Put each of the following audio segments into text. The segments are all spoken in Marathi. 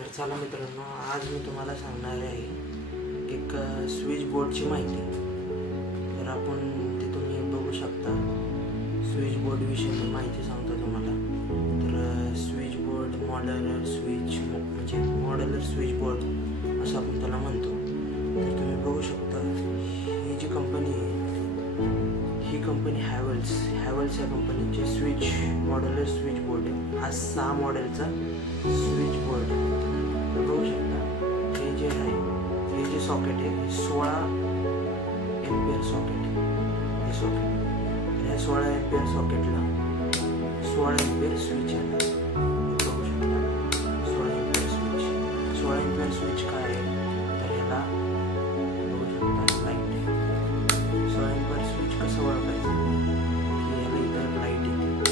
तर चला मित्रांनो, आज मी तुम्हाला सांगणार आहे एक स्विच बोर्डची माहिती। तर आपण ते तुम्ही बघू शकता, स्विच बोर्ड विषयी मी माहिती सांगतो तुम्हाला। तर स्विच बोर्ड मॉड्युलर स्विच म्हणजे मॉड्युलर स्विच बोर्ड असं आपण त्याला म्हणतो। तर तुम्ही बघू शकता, ही जी कंपनी आहे, ही कंपनी हॅवेल्स या कंपनीचे स्विच मॉड्युलर स्विच बोर्ड आहे। हा 6 मॉडेलचा स्विच बोर्ड आहे। तर बघू शकता, हे जे आहे, हे जे सॉकेट आहे, हे 16 एम्पियर सॉकेट आहे। हे सॉकेट, तर ह्या 16 एम्पियर सॉकेटला 16 एम्पियर स्विच आहे। बघू शकता, 16 एम्पियर स्विच। 16 एम्पियर स्विच काय आहे, तर ह्याला बघू शकता लाईट आहे। 16 एम्पियर स्विच कसं ओळखायचं, की ह्याला इथं लाईट येते।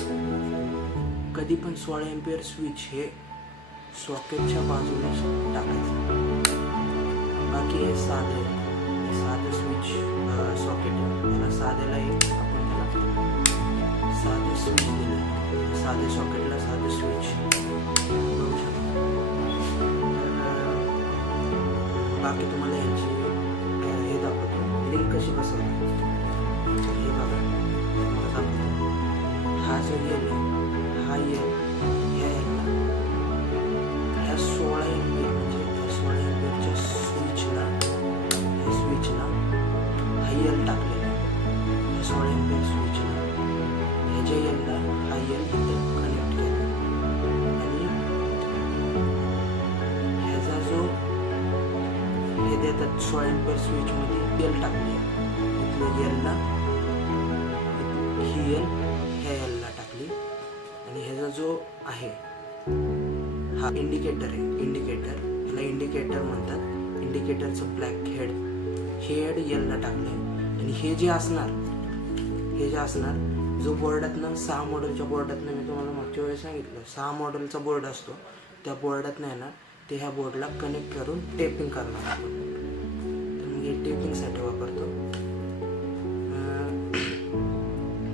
कधी पण 16 एम्पियर स्विच हे सॉकेटच्या बाजूला टाकायचं। बाकी हे साधे स्विच सॉकेट आहे, याला साधेला एक आपण त्याला साधे स्विच दिले, साधे सॉकेटला साधे स्विच बघू शकता। बाकी तुम्हाला यांची हे दाखवतो, लिंक कशी बसवतो हे बघा, तुम्हाला दाखवतो। हा जो येल आहे, हा येल ह्या 16 एम्पियर म्हणजे 16 एम्पियरच्या स्विचला हा येल टाकलेला आहे। या 16 एम्पियर स्विचला ह्याच्या येलला हा येल इथं कनेक्ट केला आणि ह्याचा जो हे देतात 16 एम्पियर स्विचमध्ये येल टाकली आहे, इथल्या येलला ही येल ह्या येलला टाकली आणि ह्याचा जो आहे हा इंडिकेटर आहे। याला इंडिकेटर म्हणतात। इंडिकेटरचं ब्लॅक हेड येलला टाकलंय आणि हे जे असणार जो बोर्डातनं 6 मॉडेलच्या बोर्डातनं मी तुम्हाला मागच्या वेळेस सांगितलं, 6 मॉडेलचा बोर्ड असतो, त्या बोर्डातनं येणार ते ह्या बोर्डला कनेक्ट करून टेपिंग करणार आपण। तर मग हे टेपिंगसाठी वापरतो।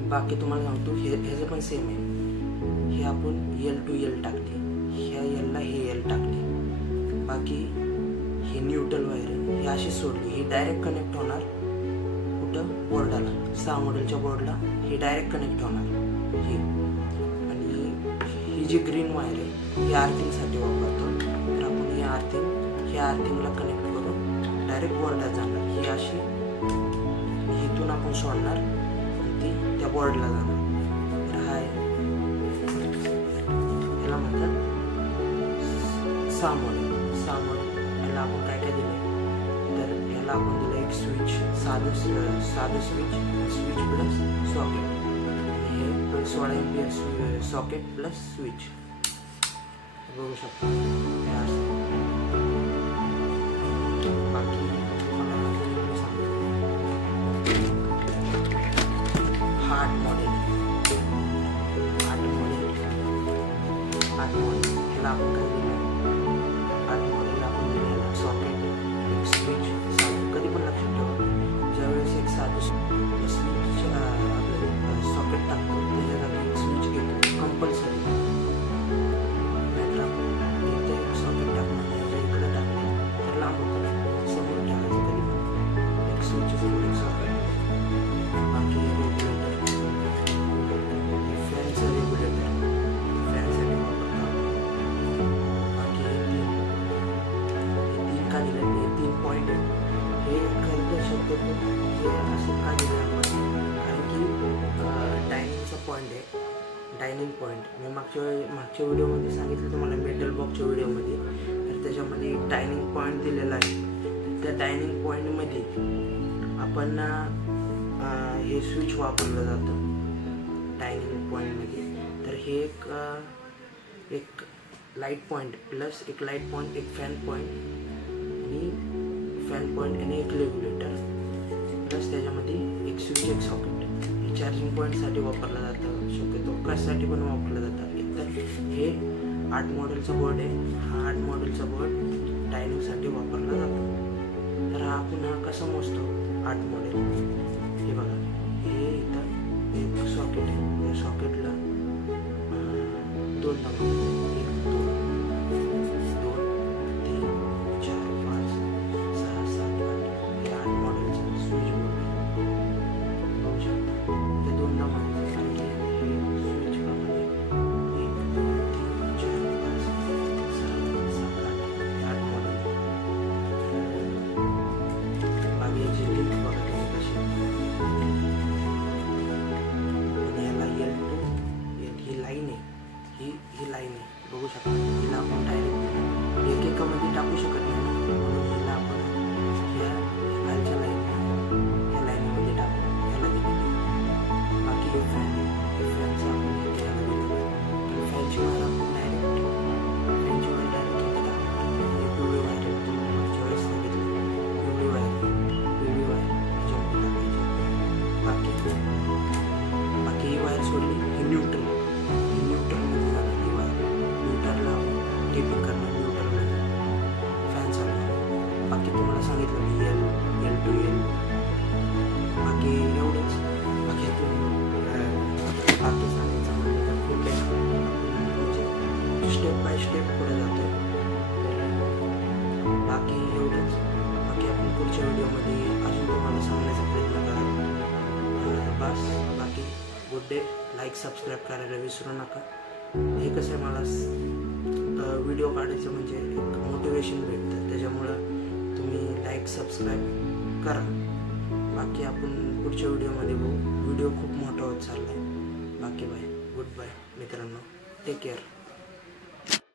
बाकी तुम्हाला सांगतो, ह्याचं पण सेम आहे। हे आपण यल टू यल टाकली, ह्या येलला हे यल टाकली। बाकी हे न्यूट्रल वायर आहे, ही अशी सोडली, ही डायरेक्ट कनेक्ट होणार कुठं, बोर्डाला। 6 मॉडेलच्या बोर्डला ही डायरेक्ट कनेक्ट होणार ही। आणि ही जी ग्रीन वायर आहे, ही आर्थिंगसाठी वापरतो। तर आपण ही आर्थिंगला कनेक्ट करून डायरेक्ट बोर्डात जाणार। ही अशी इथून आपण सोडणार आणि ती त्या बोर्डला जाणार। तर हा याला म्हणतात 6 मॉडेल। याला आपण काय दिलं, तर याला आपण दिलं एक स्विच, साधं स्विच प्लस सॉकेट। हे पण 16 एम्पियर सॉकेट प्लस स्विच बघू शकता। बाकी मला सांगतो, हा 8 मॉडेल ह्याला आपण काय दिलं, 8 मॉडेलला आपण दिलेला सॉकेट, एक स्विच। कधी पण लक्षात ठेवा, ज्यावेळेस एक साधं स्विच सॉकेट टाकतो, त्याच्या जागी एक स्विच घेतो कंपल्सरी। नाहीतर आपण इथे सॉकेट टाकणार, त्याच्या इकडे टाकणार तर लांब होतं, समोर ठेवायचं कधी पण एक स्विच समोर एक सॉकेट। बाकी रेग्युलेटर, फॅनचं रेग्युलेटर, फॅनसाठी वापरतो। बाकी हे 3 पॉईंट आहे। हे खरं शक्यतो हे असं का दिलं आपण, कारण की डायनिंगचा पॉईंट आहे, डायनिंग पॉईंट। मी मागच्या व्हिडिओमध्ये सांगितलं तुम्हाला, मेटल बॉक्सच्या व्हिडिओमध्ये, तर त्याच्यामध्ये एक डायनिंग पॉईंट दिलेला आहे। त्या डायनिंग पॉईंटमध्ये आपण हे स्विच वापरलं जातं डायनिंग पॉईंटमध्ये। तर हे एक लाईट पॉईंट प्लस एक लाईट पॉईंट, एक फॅन पॉईंट आणि एक रेग्युलेटर प्लस त्याच्यामध्ये एक स्विच, एक सॉकेट। हे चार्जिंग पॉईंटसाठी वापरलं जातं, शक्यतो कशासाठी पण वापरलं जातं। एकतर हे 8 मॉडेलचा बोर्ड आहे, हा 8 मॉडेलचा बोर्ड डायनिंगसाठी वापरला जातो। तर हा आपण कसा मोजतो 8 मॉडेल, हे बघा, हे इथं एक सॉकेट आहे, या सॉकेटला 2 नंबर, 1 2 2 सांगितलं मी एल टू एल. बाकी एवढंच. बाकी सांगायचं म्हणजे खूप आहे, म्हणजे स्टेप बाय स्टेप पुढे जातो. बाकी एवढंच. बाकी आपण पुढच्या व्हिडिओमध्ये अजून तुम्हाला सांगण्याचा प्रयत्न करा. बस बाकी गुड डे. लाईक सबस्क्राईब करायला विसरू नका. हे कसं आहे, मला व्हिडिओ काढायचं म्हणजे एक मोटिवेशन भेटतं, त्याच्यामुळं तुम्ही लाईक सबस्क्राईब करा. बाकी आपण पुढच्या व्हिडिओमध्ये बघू. व्हिडिओ खूप मोठा होत चालला आहे. बाकी बाय, गुड बाय मित्रांनो, टेक केअर.